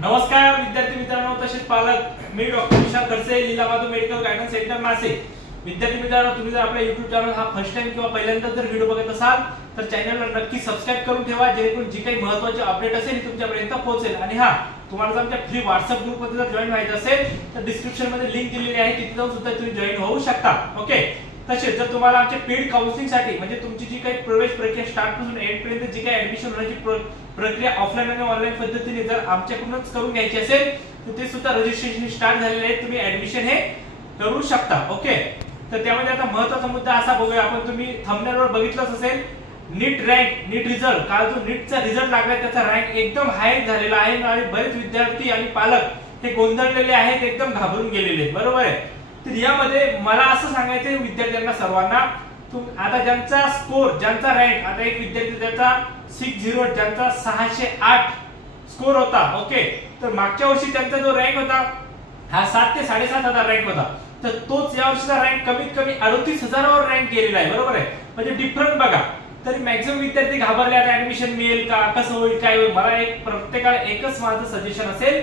नमस्कार विद्यार्थी मित्रांनो तसेच पालक मी डॉक्टर विशाल खडसे लीलाबादू मेडिकल गायडन्स सेंटर नाशिक। विद्यार्थी मित्रांनो तुम्ही जर आपल्या YouTube चॅनल हा फर्स्ट टाइम किंवा पहिल्यांदा जर व्हिडिओ बघत असाल तर चॅनलला नक्की सबस्क्राइब करून ठेवा जेणेकरून जी काही महत्त्वाची अपडेट असेल ती तुमच्यापर्यंत पोहोचेल। आणि हा तुम्हाला जर आमच्या फ्री WhatsApp ग्रुप मध्ये जर जॉइन व्हायचं असेल तर डिस्क्रिप्शन मध्ये लिंक दिलेली आहे तिथे जाऊन सुद्धा तुम्ही जॉइन होऊ शकता। ओके तसेच जर तुम्हाला आमच्या पेड काउन्सिलिंग साठी म्हणजे तुमची जी काही प्रवेश प्रक्रिया स्टार्ट पासून एंड पर्यंत जी काही ऍडमिशन होण्याची प्रक्रिया ऑफलाइन आणि ऑनलाइन पद्धतीने जर आमच्याकडूनच करून घ्यायची असेल तर ते सुद्धा रजिस्ट्रेशन स्टार्ट झालेले आहे, तुम्ही ऍडमिशन हे करू शकता। ओके तर त्यामध्ये आता महत्त्वाचा मुद्दा असा बघूया आपण, तुम्ही थंबनेलवर बघितलंच असेल नीट रँक नीट रिझल्ट काल जो नीटचा रिझल्ट लागलाय त्याचा रँक एकदम हाय झालेला आहे आणि बरेच विद्यार्थी आणि पालक हे गोंधळलेले आहेत, एकदम घाबरून गेलेले आहेत, बरोबर आहे। तर यामध्ये मला असं सांगायचं आहे विद्यार्थ्यांना सर्वांना, आता ज्यांचा स्कोर ज्यांचा रँक आता एक विद्यार्थी ज्याचा 608 ज्यांचा 608 स्कोर होता, ओके तर मागच्या वर्षी त्यांचा जो रँक होता हा 7 ते 7.5 रँक होता, तर तोच या वर्षीचा रँक कमीत कमी 38,000 वर रँक केलेला आहे, बरोबर आहे। म्हणजे डिफरन्स बघा, तरी मॅक्सिमम विद्यार्थी घाबरले आता ऍडमिशन मिळेल का कसं होईल काय होईल। मला एक प्रत्येकाला एकच माझं सजेशन असेल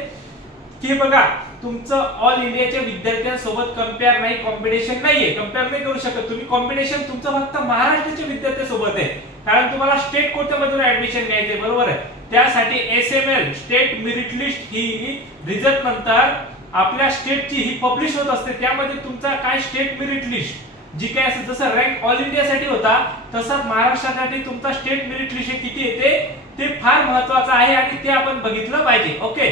की बघा तुमचं ऑल इंडियाच्या विद्यार्थ्यांसोबत कंपेअर नाही, कॉम्पिटिशन नाहीये, कंपेअर नाही करू शकत तुम्ही, कॉम्पिटिशन तुमचं फक्त महाराष्ट्राच्या विद्यार्थ्यांसोबत आहे कारण तुम्हाला स्टेट कोट्यामधून ऍडमिशन घ्यायचंय, बरोबर आहे। त्यासाठी SML स्टेट मेरिट लिस्ट ही रिझल्ट नंतर आपल्या स्टेटची ही पब्लिश होत असते, त्यामध्ये तुमचा काय स्टेट मेरिट लिस्ट जी काय असेल जसं रँक ऑल इंडियासाठी होता तसं महाराष्ट्रासाठी तुमचा स्टेट मेरिट लिस्ट किती येते ते फार महत्त्वाचं आहे आणि ते आपण बघितलं पाहिजे। ओके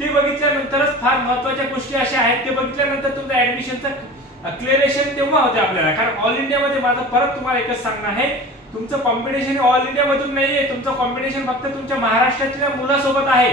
ते बघितल्यानंतरच फार महत्त्वाच्या गोष्टी अशा आहेत, ते बघितल्यानंतर तुमचं ऍडमिशनचं क्लिअरेशन तेव्हा होते आपल्याला, कारण ऑल इंडियामध्ये माझं परत तुम्हाला एकच सांगणं आहे तुमचं कॉम्पिटिशन ऑल इंडिया मधून नाहीये, तुमचं कॉम्पिटिशन फक्त तुमच्या महाराष्ट्रातल्या मुलासोबत आहे।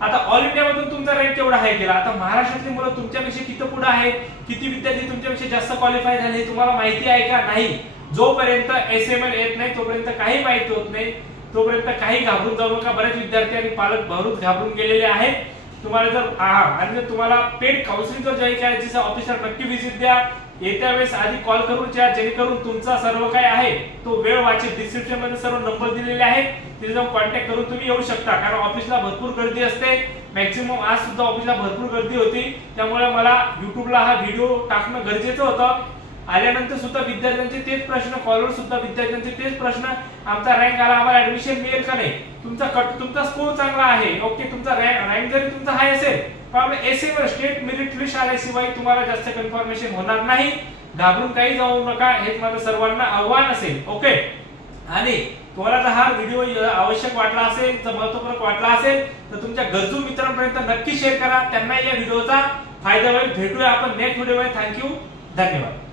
आता ऑल इंडिया मधून तुमचा रँक केवढा आहे केला, आता महाराष्ट्रातली मुलं तुमच्यापेक्षा किती पुढे आहेत, किती विद्यार्थी तुमच्यापेक्षा जास्त क्वालिफाय झाले हे तुम्हाला माहिती आहे का नाही। जोपर्यंत SML येत नाही तोपर्यंत काही माहिती होत नाही, तोपर्यंत काही घाबरून जाऊ नका। बरेच विद्यार्थी आणि पालक भरून घाबरून गेलेले आहेत। तुम्हाला जर आणि जर तुम्हाला पेड काउन्सिलिंग जर जॉईन करायची असेल ऑफिसर नक्की व्हिजिट द्या, येत्या वेळेस आधी कॉल करून या जेणेकरून तुमचा सर्व काय आहे तो वेळ वाचेल। डिस्क्रिप्शन मध्ये सर्व नंबर दिलेले आहेत, तिथे जाऊन कॉन्टॅक्ट करून तुम्ही येऊ शकता, कारण ऑफिसला भरपूर गर्दी असते, मॅक्सिमम आज सुद्धा ऑफिसला भरपूर गर्दी होती, त्यामुळे मला युट्यूबला हा व्हिडिओ टाकणं गरजेचं होतं। आल्यानंतर सुद्धा विद्यार्थ्यांचे तेच प्रश्न, कॉलवर सुद्धा विद्यार्थ्यांचे तेच प्रश्न, आमचा रँक आला आम्हाला ऍडमिशन मिळेल का नाही, तुमचा स्कोर चांगला आहे, ओके तुमचा रँक जरी तुमचा हाय असेल पण आपलं SML स्टेट मेरिट लिस्ट आल्याशिवाय तुम्हाला जास्त कन्फर्मेशन होणार नाही, घाबरून काही जाऊ नका, हेच माझं सर्वांना आव्हान असेल। ओके आणि तुम्हाला जर हा व्हिडिओ आवश्यक वाटला असेल तर महत्त्वपूर्ण वाटला असेल तर तुमच्या गरजू मित्रांपर्यंत नक्की शेअर करा, त्यांना या व्हिडिओचा फायदा होईल। भेटूया आपण नेक्स्ट व्हिडिओमध्ये, थँक्यू, धन्यवाद।